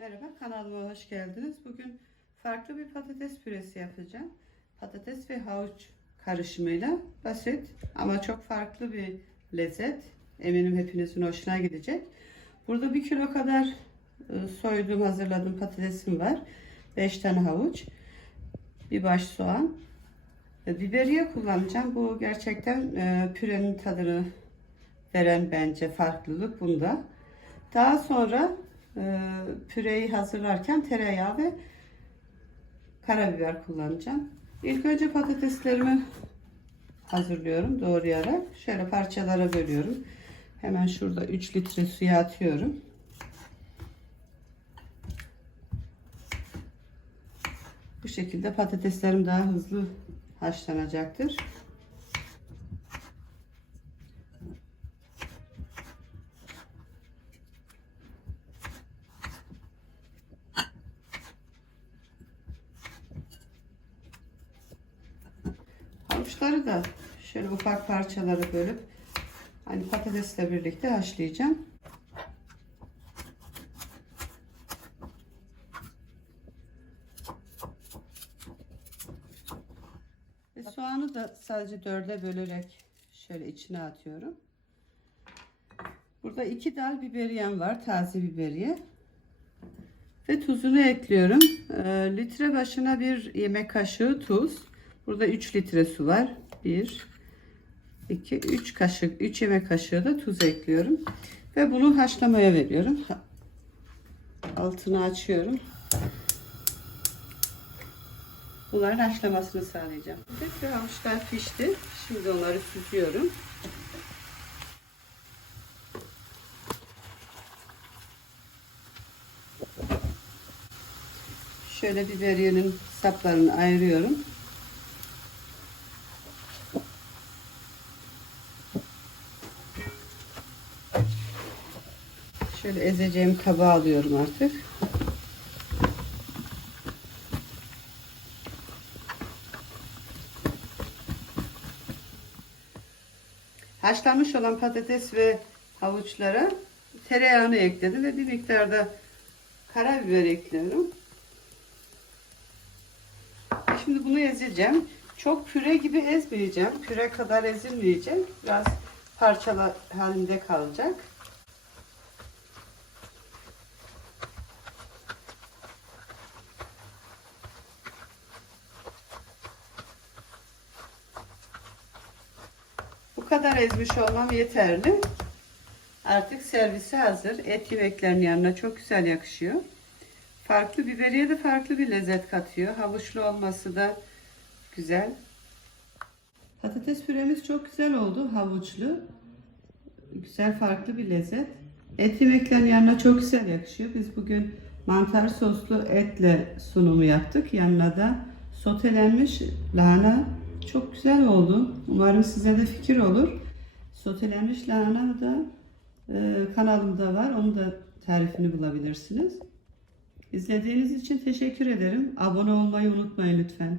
Merhaba kanalıma hoş geldiniz. Bugün farklı bir patates püresi yapacağım. Patates ve havuç karışımıyla basit ama çok farklı bir lezzet. Eminim hepinizin hoşuna gidecek. Burada bir kilo kadar e, soyduğum hazırladığım patatesim var. 5 tane havuç. Bir baş soğan. Biberiye kullanacağım. Bu gerçekten e, pürenin tadını veren bence farklılık bunda. Daha sonra püreyi hazırlarken tereyağı ve karabiber kullanacağım. İlk önce patateslerimi hazırlıyorum doğrayarak. Şöyle parçalara bölüyorum. Hemen şurada 3 litre suya atıyorum. Bu şekilde patateslerim daha hızlı haşlanacaktır. Havuçları da şöyle ufak parçalara bölüp hani patatesle birlikte haşlayacağım. Ve soğanı da sadece dörde bölerek şöyle içine atıyorum. Burada iki dal biberiyem var. Taze biberiye. Ve tuzunu ekliyorum. Ee, litre başına bir yemek kaşığı tuz. Burada 3 litre su var. 1 2 3 kaşık 3 yemek kaşığı da tuz ekliyorum. Ve bunu haşlamaya veriyorum. Altını açıyorum. Bunların haşlamasını sağlayacağım. Ve havuçlar pişti. Şimdi onları süzüyorum. Şöyle biberiyenin saplarını ayırıyorum. Şöyle ezeceğim kaba alıyorum artık. Haşlanmış olan patates ve havuçlara tereyağını ekledim ve bir miktarda karabiber ekliyorum. Şimdi bunu ezeceğim. Çok püre gibi ezmeyeceğim. Püre kadar ezilmeyecek. Biraz parçalar halinde kalacak. Kadar ezmiş olmam yeterli. Artık servise hazır. Et yemeklerinin yanına çok güzel yakışıyor. Farklı biberiye de farklı bir lezzet katıyor. Havuçlu olması da güzel. Patates püremiz çok güzel oldu. Havuçlu. Güzel farklı bir lezzet. Et yemeklerinin yanına çok güzel yakışıyor. Biz bugün mantar soslu etle sunumu yaptık. Yanına da sotelenmiş lahana çok güzel oldu. Umarım size de fikir olur. Sotelenmiş lahana da e, kanalımda var. Onu da tarifini bulabilirsiniz. İzlediğiniz için teşekkür ederim. Abone olmayı unutmayın lütfen.